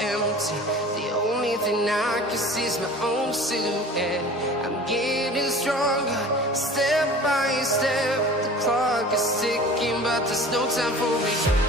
empty. The only thing I can see is my own silhouette. I'm getting stronger, step by step. The clock is ticking, but there's no time for me.